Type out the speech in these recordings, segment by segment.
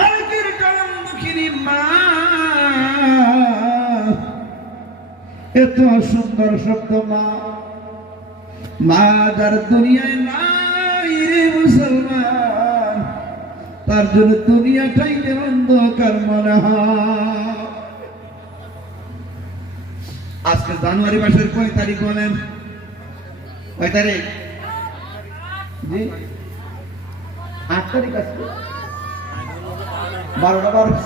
অনেকের কলম দুঃখিনী মা, এত সুন্দর শব্দ মা, মা যার দুনিয়ায় নাই রে মুসলমান, তার জন্য দুনিয়াটাই অন্ধকার মনে হয়। আজকে জানুয়ারি মাসের কয় তারিখ বলেন? কয় তারিখ? জি 8 তারিখ। আজকে 12টা 12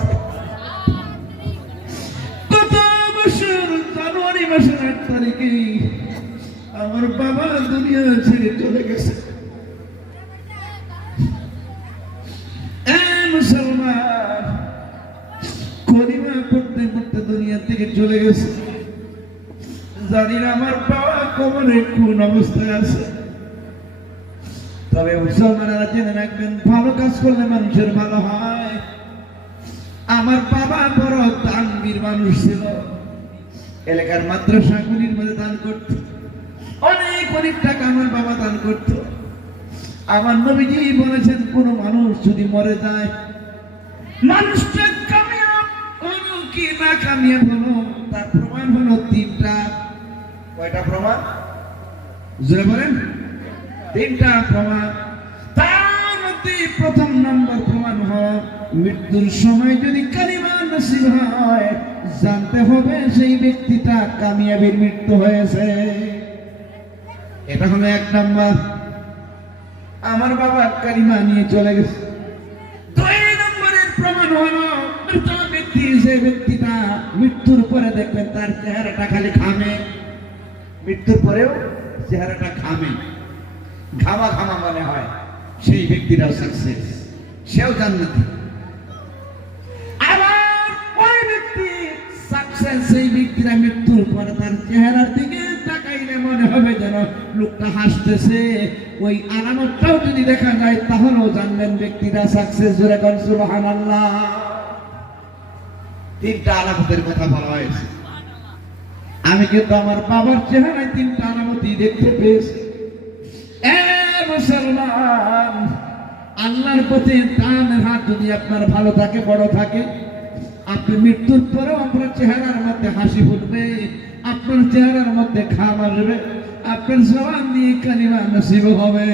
কত বছর জানুয়ারি মাসের 8 তারিখে আমার বাবা দুনিয়া ছেড়ে চলে গেছে। মুসলমান কলিমা পড়তে পড়তে দুনিয়া থেকে চলে গেছে। জানি না আমার বাবা কবরে কোন অবস্থায় আছে। তবে মুসলমানেরা জেনে রাখবেন, ভালো কাজ করলে মানুষের ভালো হয়। আমার বাবা বড় দানবীর মানুষ ছিল। এলাকার মাদ্রাসাগুলির মধ্যে দান করত, অনেক অনেক টাকা আমার বাবা দান করত। আমার নবীজি বলেছেন, কোন মানুষ যদি মরে যায়, মানুষটা কামিয়াব হলো কি না কামিয়াব হলো, তার প্রমাণ হলো 3টা। কয়টা প্রমাণ? জোরে বলেন। 3টা প্রমাণ। তার মধ্যে প্রথম নম্বর প্রমাণ হয়, মৃত্যুর সময় যদি কালিমা নসিব হয়, জানতে হবে সেই ব্যক্তিটা কামিয়াবির মৃত্যু হয়েছে। এটা হলো 1 নম্বর। আমার বাবা কালিমা নিয়ে চলে গেছে। 2 নম্বরের প্রমাণ হলো, মৃত ব্যক্তি যে ব্যক্তিটা মৃত্যুর পরে দেখবেন তার চেহারাটা খালি ঘামে। মৃত্যুর পরেও চেহারাটা ঘামে, ঘামা ঘামা মনে হয়, সেই ব্যক্তিরা সাকসেস, সেও জান্নাতি। আবার ওই ব্যক্তি সাকসেস, সেই ব্যক্তিরা মৃত্যুর পরে তার চেহারার দিকে তাকাইলে মনে হবে যেন লোকটা হাসতেছে। ওই আলামতটাও যদি দেখা যায় তাহলেও জানবেন ব্যক্তিরা সাকসেস। জোরে কোন সুবহানাল্লাহ। 3টা আলামতের কথা বলা হয়েছে। আমি কিন্তু আমার বাবার চেহারায় 3টা আলামতই দেখতে পেয়েছি। মুসলমান, আল্লাহর পথে ডান হাত যদি আপনার ভালো থাকে, বড় থাকে, আপনি মৃত্যুর পরেও আপনার চেহারার মধ্যে হাসি ফুটবে, আপনার চেহারার মধ্যে ঘাম আসবে, আপনার জবান দিয়ে কালিমা নসিব হবে।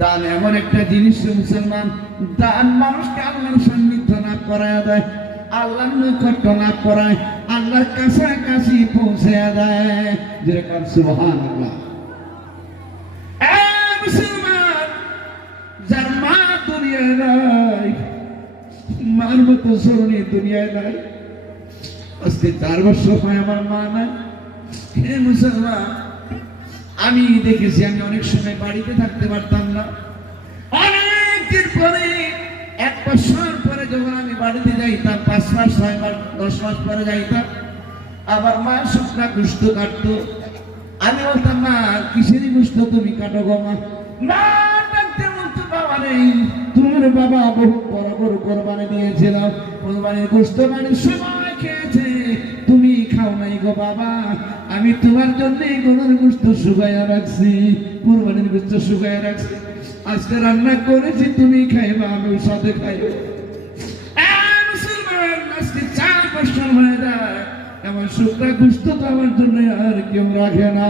দান এমন একটা জিনিস মুসলমান, দান মানুষকে আল্লাহর সান্নিধ্য লাভ করায় দেয়, আল্লাহর নৈকট্য লাভ করায়, আল্লাহর কাছাকাছি পৌঁছে দেয়। যেরকম সুবহানাল্লাহ। মুসলমান, যার মা দুনিয়ায় নাই, মার মতো সরণী দুনিয়ায় নাই, আজকে 4 বছর হয় আমার মা নাই। হে মুসলমান, আমি দেখেছি, আমি অনেক সময় বাড়িতে থাকতে পারতাম না। অনেকদিন পরে 1 বছর পরে যখন আমি বাড়িতে যাইতাম, 5 মাস 6 মাস 10 মাস পরে যাইতাম, আবার মা শুকনা গোশত কাটতো। আমি বলতাম, মা কিসেরই গোশত তুমি কাটো গো মা? না ডাকতে বলতো, বাবা নেই, তোমার বাবা বহু বড় বড় কোরবানি দিয়েছিল, কোরবানির গোশত মানে সময় খেয়েছে, তুমি খাও নাই গো বাবা, আমি তোমার জন্য গরুর গোশত শুকাইয়া রাখছি, কোরবানির গোশত শুকাইয়া রাখছি, আজকে রান্না করেছি, তুমি খাইবা, আমি সাথে খাইব। মুসলমান, আজকে 4 বছর হয়ে যায়, আমার শুকনা গোশত তো আমার জন্য আর কেউ রাখে না।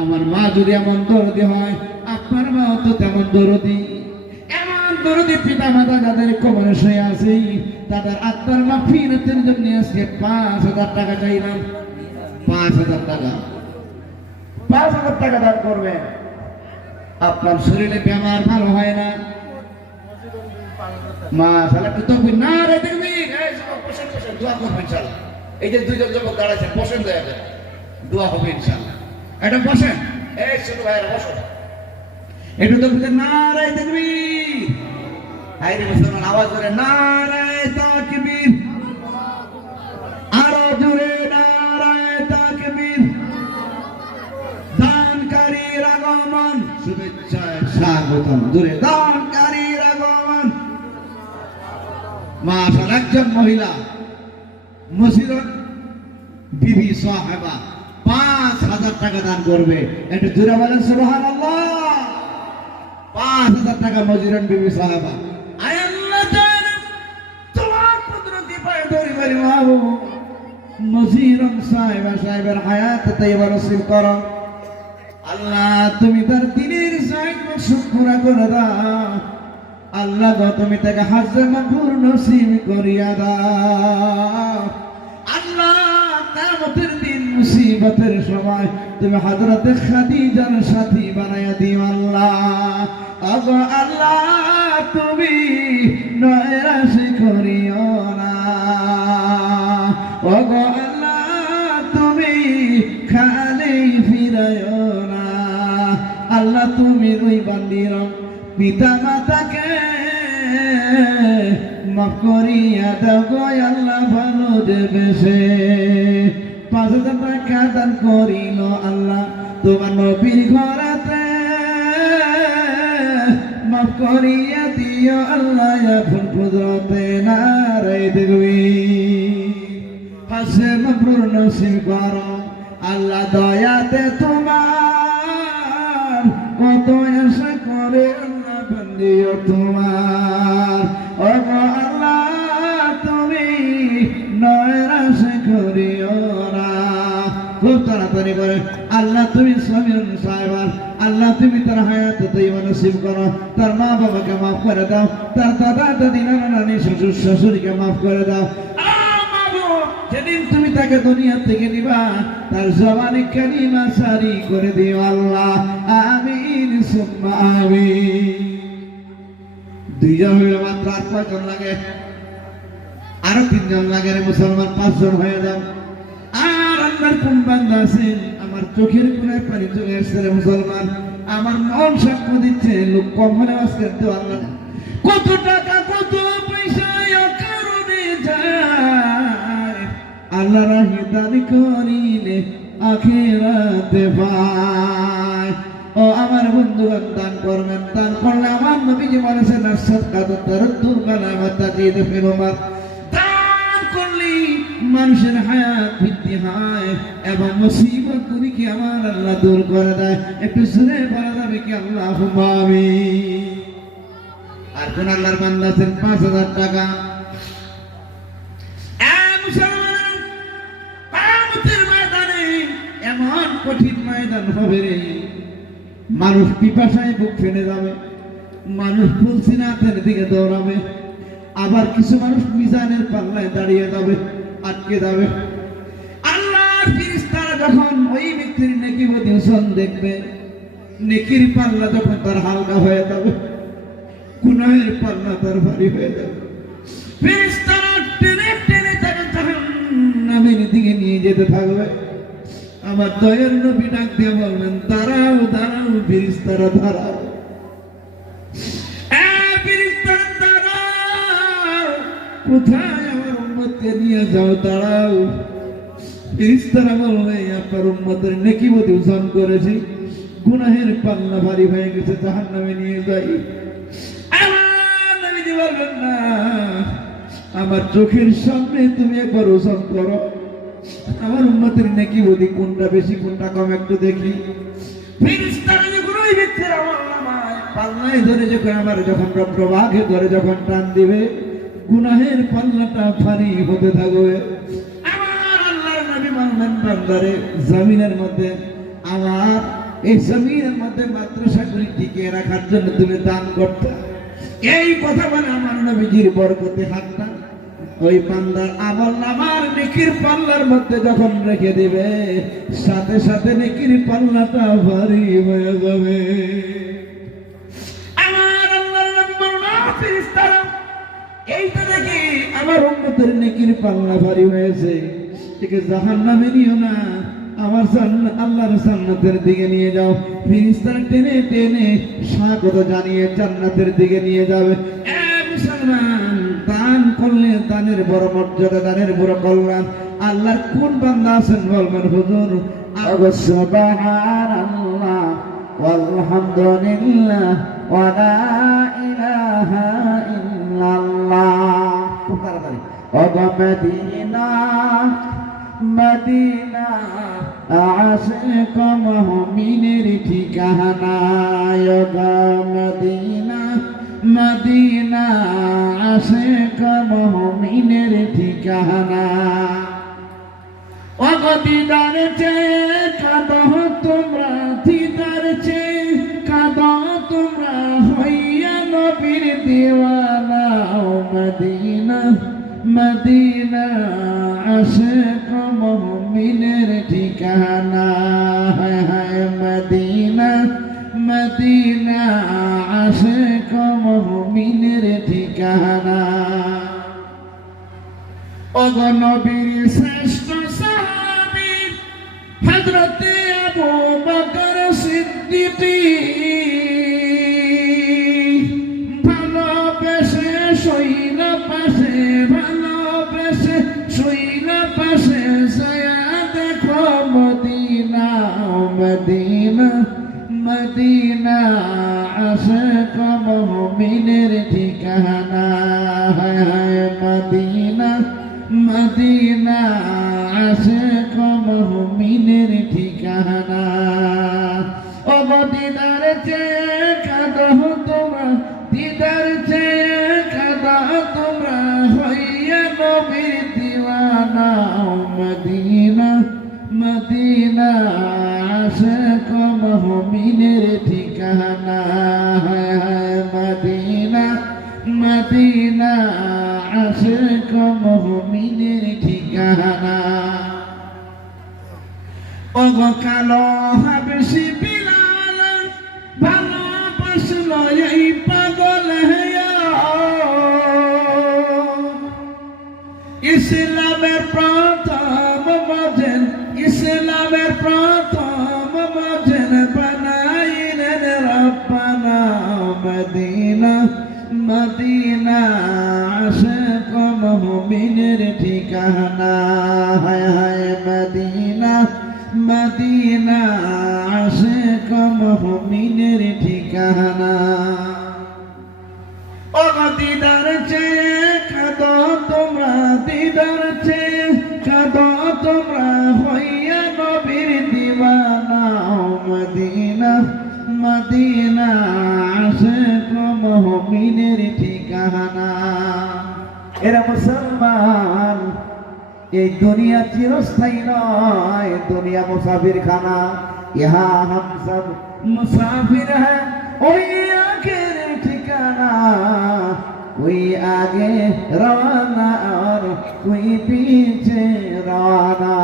আমার মা যদি এমন দরদি হয়, আপনার মাও তো তেমন দরদি। এমন দরদি পিতা মাতা যাদের কবরে শুয়ে আছে, তাদের আত্মার মাগফিরাতের জন্য আজকে 5,000 টাকা চাইলাম। 5,000 টাকা, 5,000 টাকা দান করবেন। আপনার শরীরে বেমার ভালো হয় না, মা সালা তো না রে দেখবি, বসেন বসেন, দোয়া করবেন ইনশাআল্লাহ। এই যে 2 জন যুবক দাঁড়াইছেন, বসেন, দয়া করে দোয়া হবে ইনশাআল্লাহ। এটা বসেন, এই ছোট ভাইরা বসো, একটু তো বুঝে নারায়ে তাকবীর। হায় রে মুসলমান, আওয়াজ করে নারায়ে তাকবীর, আরো জোরে নারায়ে তাকবীর। দানকারীর আগমন, শুভেচ্ছায় স্বাগতম, জোরে দানকারীর আগমন। মাশাআল্লাহ, একজন মহিলা মুসিরত বিবি সাহেবা 5,000 টাকা দান করবে। একটু জোরে বলেন সুবহানাল্লাহ। 5,000 টাকা মজুরান বিবি সাহাবা। আয় আল্লাহ জানেন তোমার কুদরতি পায়ে ধরে বলি বাবু মজিরন সাহেবের হায়াত তাইবা নসিব করো আল্লাহ। তুমি তার দিনের চাইত মাকসুদ পুরা করে দাও আল্লাহ গো। তুমি তাকে হাজ্জে মাবরুর নসিব করিয়া দাও আল্লাহ। কিয়ামতের দিন মুসিবতের সময় তুমি হযরতে খাদিজার সাথী বানায়া দিও আল্লাহ। ওগো আল্লাহ তুমি নয়রাশ করিও না। ওগো আল্লাহ তুমি খালি ফিরাইও না আল্লাহ। তুমি ওই বান্দির পিতা মাতাকে মাফ করিয়া দাও গো আল্লাহ। ভালো দেবে সে 5,000 টাকা দান করিল আল্লাহ তোমার নবীর ঘরেতে মাফ করিয়া দিও আল্লাহ। এখন কুদরতে নারাই দেখবি হাসে মাবরুর নসিব করো আল্লাহ। দয়াতে তোমার কত আশা করে আল্লাহ বান্দিও তোমার। ওগো আল্লাহ তুমি নয়রাশ করিও না। খুব তাড়াতাড়ি করে আল্লাহ তুমি সমিরন সাহেবার আল্লাহ তুমি তার হায়াত তাইবা নসিব করো। তার মা বাবাকে মাফ করে দাও। তার দাদা দাদি নানা নানি শ্বশুর শাশুড়িকে মাফ করে দাও। যেদিন তুমি তাকে দুনিয়া থেকে নিবা তার জবানে কালিমা সারি করে দিও আল্লাহ। আমিন সুম্মা আমিন। 2 জন হইলে মাত্র আর 5 জন লাগে? আরো 3 জন লাগে রে মুসলমান, 5 জন হয়ে যান। আর আল্লাহর কোন বান্দা আছেন আমার চোখের কোণায় পানি চলে আসছে রে মুসলমান। আমার মন সাক্ষ্য দিচ্ছে লোক কম হলে আজকে তো আল্লাহ কত টাকা কত পয়সা কারণে যায় আল্লাহ রাহে দান করিলে আখিরাতে পায়। ও আমার বন্ধুগণ দান করবেন। দান করলে আমার নবীজি বলেছেন সাদকাতুত তারাদ্দুল কালামাত তাজিদ ফিল উমার। দান করলে মানুষের হায়াত বৃদ্ধি হয় এবং মুসিবত গুলি কি আমার আল্লাহ দূর করে দেয়। একটু শুনে বলা যাবে কি আল্লাহুম্মা আমিন। আর কোন আল্লাহর বান্দা আছেন 5,000 টাকা এমন কঠিন ময়দান হবে রে মানুষ পিপাসায় বুক ফেলে যাবে, মানুষ ফুলসিরাতের দিকে দৌড়াবে, আবার কিছু মানুষ মিজানের পাল্লায় দাঁড়িয়ে যাবে, আটকে যাবে। আল্লাহর ফেরেশতারা যখন ওই ব্যক্তির নেকি ওজন দেখবে, নেকির পাল্লা যখন তার হালকা হয়ে যাবে, গুনাহের পাল্লা তার ভারী হয়ে যাবে, ফেরেশতারা টেনে টেনে তাকে জাহান্নামের দিকে নিয়ে যেতে থাকবে। আমার দয়ার নবী ডাক দিয়ে বলবেন দাঁড়াও দাঁড়াও ফেরেশতারা দাঁড়াও, ফেরেশতারা দাঁড়াও, কোথায় আমার উম্মতকে নিয়ে যাও, দাঁড়াও। ফেরেশতারা বলবে আপনার উম্মতের নেকি ওজন করেছি, গুনাহের পাল্লা ভারী হয়ে গেছে, জাহান্নামে নিয়ে যাই। আমার নবীজি বলবেন না, আমার চোখের সামনে তুমি একবার ওজন করো, আমার উম্মতের নেকি বলি কোনটা বেশি কোনটা কম একটু দেখি। ফেরেশতারা যখন ওই ব্যক্তির আমলনামায় পাল্লায় ধরে যখন আমার যখন প্রবাহে ধরে যখন টান দিবে, গুনাহের পাল্লাটা ভারী হতে থাকবে। আমার আল্লাহর নবী বলবেন বান্দারে জমিনের মধ্যে আমার এই জমিনের মধ্যে মাদ্রাসাগুলি টিকিয়ে রাখার জন্য তুমি দান করতে। এই কথা বলে আমার নবীজির বরকতে হাতটা ওই বান্দার আমলনামার নেকির পাল্লার মধ্যে যখন রেখে দিবে, সাথে সাথে নেকির পাল্লাটা ভারী হয়ে যাবে। আমার আল্লাহর নবী বলেন ফেরেশতারা এইটা দেখি আমার উম্মতের নেকির পাল্লা ভারী হয়েছে, একে জাহান্নামে নিও না, আমার আল্লাহর জান্নাতের দিকে নিয়ে যাও। ফেরেশতারা টেনে টেনে স্বাগত জানিয়ে জান্নাতের দিকে নিয়ে যাবে। মুসলমান দান করলে দানের বড় মর্যাদা, দানের বড় কল্যাণ। আল্লাহর কোন বান্দা আছেন বলবেন হুজুর সুবহানাল্লাহ ওয়ালহামদুলিল্লাহ ওয়া লা ইলাহা ইল্লাল্লাহ। খুব তাড়াতাড়ি ও মদিনা মদিনা আশিক মুমিনের ঠিকানা, ও মদিনা মদিনা আশিক মুমিনের ঠিকানা। ওগো দিদার চেয়ে কাঁদো তোমরা, দিদার চেয়ে কাঁদো তোমরা, হইয়া নবীর দিওয়ানা। ও মদিনা মদিনা আশিক মুমিনের ঠিকানা। হায় হায় মদিনা মদিনা আশিক মুমিনের ঠিকানা। ওগো নবীর শ্রেষ্ঠ সাহাবী হযরতে আবু বকর সিদ্দিক, ভালোবেসে সইনা পাশে, ভালোবেসে সইনা পাশে, যায়া দেখো মদিনা। মদিনা মদিনা আশিক মুমিনের ঠিকানা। হায় হায় মদিনা মদিনা আশিক মুমিনের ঠিকানা। ও দিদার চেয়ে কাঁদো তোমরা, দিদার চেয়ে কাঁদো তোমরা, হইয়া নবীর দিওয়ানা। মদিনা মদিনা আশিক মুমিনের ঠিকানা। হায় হায় মদিনা মদিনা আশিক মুমিনের ঠিকানা। ওগো কালো হাবশি বিলাল, ভালোবাসলো এই পাগল হইয়া। ইসলামের প্রথম মজেন, ইসলামের প্রথম মজেন বানাইলেন রব্বানা। মদিনা মদিনা আশিক মুমিনের ঠিকানা। হায় হায় মদিনা মদিনা আশিক মুমিনের ঠিকানা। ওগো দিদার চেয়ে কাঁদো তোমরা, দিদার চেয়ে কাঁদো তোমরা, হইয়া নবীর দিওয়ানা। মদিনা মদিনা আশিক মুমিনের ঠিকানা। এরা মুসলমান, এই দুনিয়া চিরস্থায়ী নয়, দুনিয়া মুসাফির খানা। ইহা হাম সব মুসাফির হ্যাঁ, ওই আখের ঠিকানা। कोई आगे रवाना और कोई पीछे रवाना।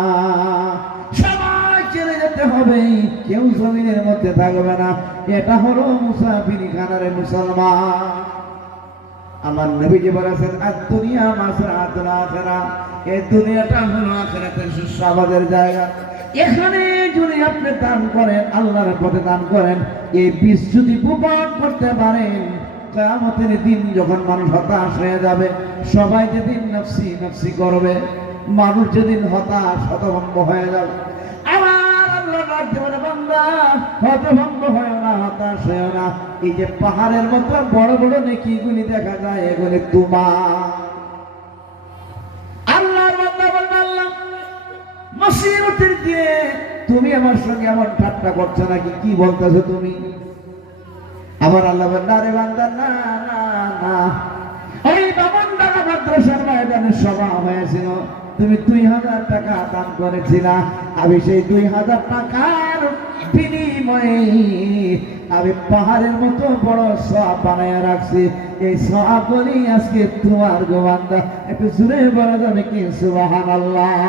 সবাই চলে যেতে হবে, কেউ জমিনের মধ্যে থাকবে না। এটা হলো মুসাফিরখানার মুসলমান। আমার নবীজি বলেছেন আদ-দুনিয়া মাসরাতুল আখিরা, এই দুনিয়াটা হলো আখিরাতের সুসংবাদের জায়গা। এখানে যদি আপনি দান করেন, আল্লাহর পথে দান করেন, এই বীজ যদি বপন করতে পারেন, কিয়ামতের দিন যখন মানুষ হতাশ হয়ে যাবে, সবাই যেদিন নফসি নফসি করবে, মানুষ যেদিন হতাশ হতভম্ব হয়ে যাবে, আমার আল্লাহ ডাকতে বলে বান্দা হতভম্ব হয় না, হতাশ হয় না। এই যে পাহাড়ের মতো বড় বড় নেকিগুলি দেখা যায়, এগুলি তোমার। আল্লাহর বান্দা বলবে আল্লাহ মুসিবতের দিয়ে তুমি আমার সঙ্গে এমন ঠাট্টা করছো নাকি, কি বলতেছো তুমি? আমার আল্লাহ বলেন আরে বান্দা না না না, ওই বামনডাঙ্গা মাদ্রাসার ময়দানে সভা হয়েছিল, তুমি 2000 টাকা দান করেছিলা, আমি সেই 2000 টাকার বিনিময়ে আমি পাহাড়ের মতো বড় সওয়াব বানায় রাখছি। এই সওয়াবগুলি আজকে তোমার গো বান্দা। একটু জোরে বলা যাবে কি সুবহানাল্লাহ।